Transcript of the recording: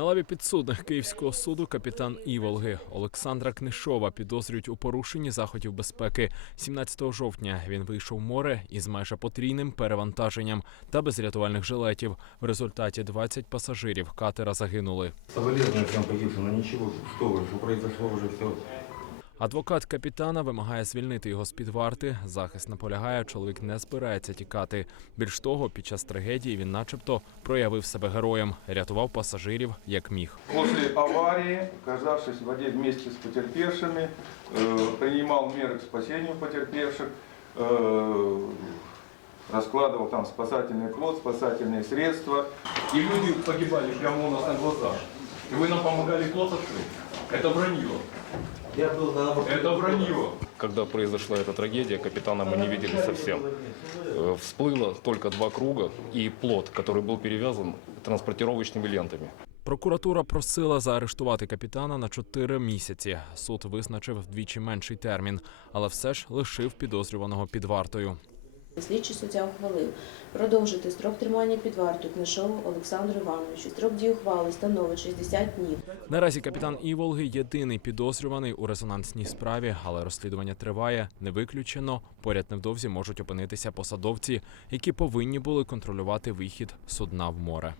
На лаві підсудних Київського суду капітан Іволги Олександра Книшова підозрюють у порушенні заходів безпеки. 17 жовтня він вийшов в море із майже потрійним перевантаженням та без рятувальних жилетів. В результаті 20 пасажирів катера загинули. Соболезную всем погибшим, но ничего, что вы, что произошло уже все. Адвокат капітана вимагає звільнити його з під варти. Захист наполягає, чоловік не збирається тікати. Більш того, під час трагедії він, начебто, проявив себе героєм, рятував пасажирів як міг. После аварии, оказавшись в воде вместе с потерпевшими, э, принимал меры к спасению потерпевших, э, раскладывал там спасательный плод, спасательные средства. И люди погибали прямо у нас на глазах. И вы нам помогали плохо открыть. Это вранье. Я был на Это вранье. Когда произошла эта трагедия, капитана мы не видели совсем. Э, Всплыло только два круга и плот, который был перевязан транспортировочными лентами. Прокуратура просила заарештувати капітана на 4 місяці. Суд визначив вдвічі менший термін, але все ж лишив підозрюваного під вартою. Слідчий суддя ухвалив продовжити строк тримання під вартою Книшову Олександру Івановичу. Строк дії ухвали становить 60 днів. Наразі капітан Іволги єдиний підозрюваний у резонансній справі, але розслідування триває. Не виключено. Поряд невдовзі можуть опинитися посадовці, які повинні були контролювати вихід судна в море.